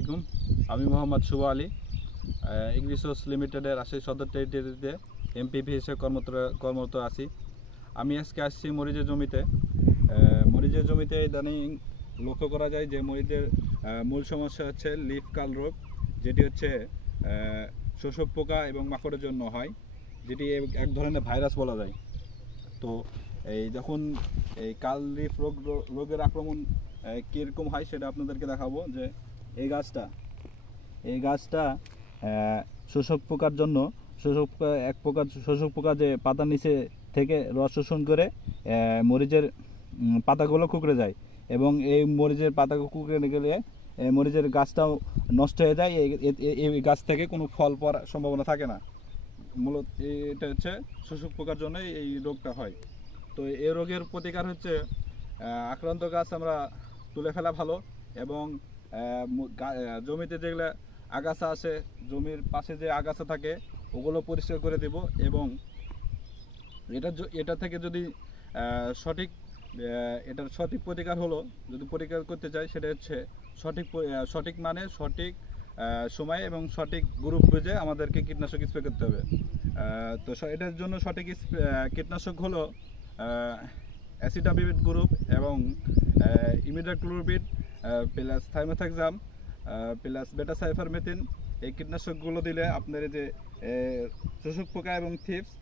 আলাইকুম। আমি মোহাম্মদ শুভ আলী, এগ্রিসোর্স লিমিটেডের রাজশাহী সদর টেরিটরিতে এমপিপি হিসেবে কর্মরত আছি। আমি আজকে আসছি মরিচের জমিতে। মরিচের জমিতে ইদানিং লক্ষ্য করা যায় যে মরিচের মূল সমস্যা হচ্ছে লিফ কার্ল রোগ, যেটি হচ্ছে শোষক পোকা এবং মাকড়ের জন্য হয়, যেটি এক ধরনের ভাইরাস বলা যায়। তো এই যখন এই কার্ল লিফ রোগের আক্রমণ কীরকম হয় সেটা আপনাদেরকে দেখাবো। যে এই গাছটা শোষক পোকার জন্য, শোষক পোকা যে পাতার নিচে থেকে রস শোষণ করে মরিচের পাতাগুলো কুঁকড়ে যায়, এবং এই মরিচের পাতা কুঁকড়ে গেলে মরিচের গাছটাও নষ্ট হয়ে যায়। এই গাছ থেকে কোনো ফল পাওয়ার সম্ভাবনা থাকে না। মূলত এটা হচ্ছে শোষক পোকার জন্য এই রোগটা হয়। তো এই রোগের প্রতিকার হচ্ছে আক্রান্ত গাছ আমরা তুলে ফেলা ভালো, এবং জমিতে যেগুলো আগাছা আসে, জমির পাশে যে আগাছা থাকে ওগুলো পরিষ্কার করে দেব। এবং এটা থেকে যদি এটার সঠিক প্রতিকার হলো, যদি প্রতিকার করতে চাই সেটা হচ্ছে সঠিক সময় এবং সঠিক গ্রুপ বুঝে আমাদেরকে কীটনাশক স্প্রে করতে হবে। তো এটার জন্য সঠিক কীটনাশক হলো অ্যাসিটামিড গ্রুপ এবং ইমিডাক্লোপিড প্লাস থাইমোথ্যাক্সাম প্লাস বেটাসাইফারমেথিন। এই কীটনাশকগুলো দিলে আপনার যে শোষক পোকা এবং থিপস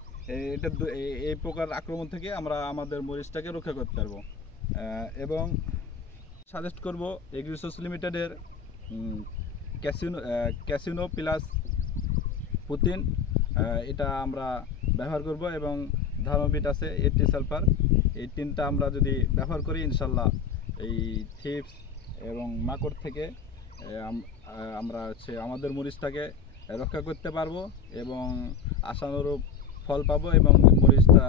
এই পোকার আক্রমণ থেকে আমরা আমাদের মরিচটাকে রক্ষা করতে পারবো। এবং সাজেস্ট করব এগ্রিসোর্স লিমিটেডের ক্যাসিনো প্লাস পুতিন, এটা আমরা ব্যবহার করব, এবং ধার্মোবিট আছে 80 সালফার। এই তিনটা আমরা যদি ব্যবহার করি ইনশাল্লাহ এই থিপস এবং মাকড় থেকে আমরা আমাদের মরিচটাকে রক্ষা করতে পারবো এবং আশানুরূপ ফল পাবো, এবং মরিচটা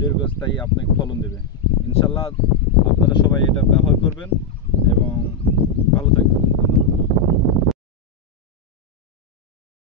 দীর্ঘস্থায়ী আপনাকে ফলন দেবে। ইনশাল্লাহ আপনারা সবাই এটা ব্যবহার করবেন।